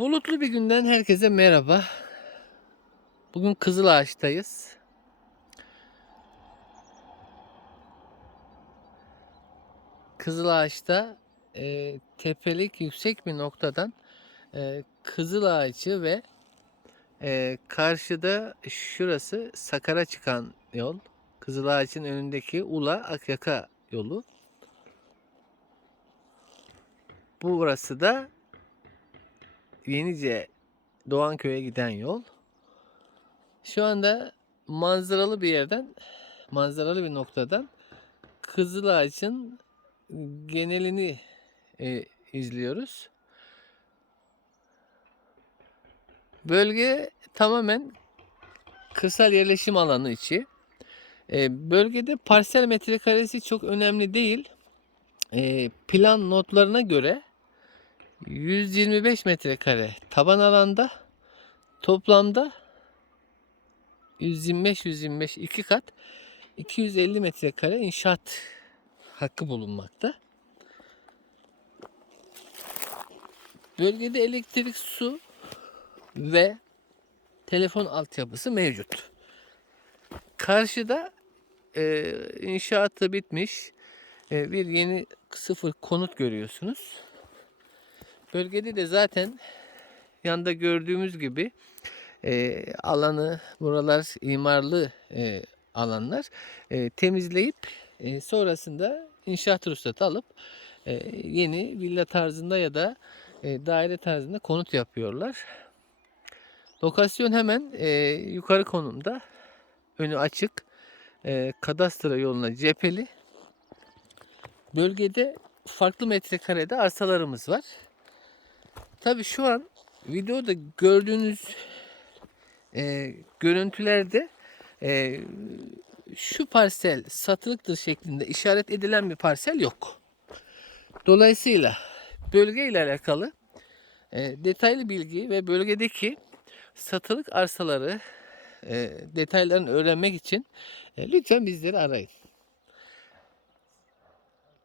Bulutlu bir günden herkese merhaba. Bugün Kızılağaç'tayız. Kızılağaç'ta e, tepelik yüksek bir noktadan e, Kızılağaç'ı ve e, karşıda şurası Sakar'a çıkan yol. Kızılağaç'ın önündeki Ula Akyaka yolu. Burası da Yenice Doğanköy'e giden yol. Şu anda manzaralı bir yerden, manzaralı bir noktadan Kızılağaç'ın genelini e, izliyoruz. Bölge tamamen kırsal yerleşim alanı içi. E, bölgede parsel metrekaresi çok önemli değil. E, plan notlarına göre 125 metrekare taban alanda toplamda 125 125 iki kat 250 metrekare inşaat hakkı bulunmakta. Bölgede elektrik, su ve telefon altyapısı mevcut. Karşıda e, inşaatı bitmiş e, bir yeni sıfır konut görüyorsunuz. Bölgede de zaten yanda gördüğümüz gibi e, alanı buralar imarlı e, alanlar e, temizleyip e, sonrasında inşaat ruhsatı alıp e, yeni villa tarzında ya da e, daire tarzında konut yapıyorlar. Lokasyon hemen e, yukarı konumda. Önü açık. E, kadastra yoluna cepheli. Bölgede farklı metrekarede arsalarımız var. Tabi şu an videoda gördüğünüz e, görüntülerde e, şu parsel satılıktır şeklinde işaret edilen bir parsel yok. Dolayısıyla bölge ile alakalı e, detaylı bilgi ve bölgedeki satılık arsaları e, detaylarını öğrenmek için e, lütfen bizleri arayın.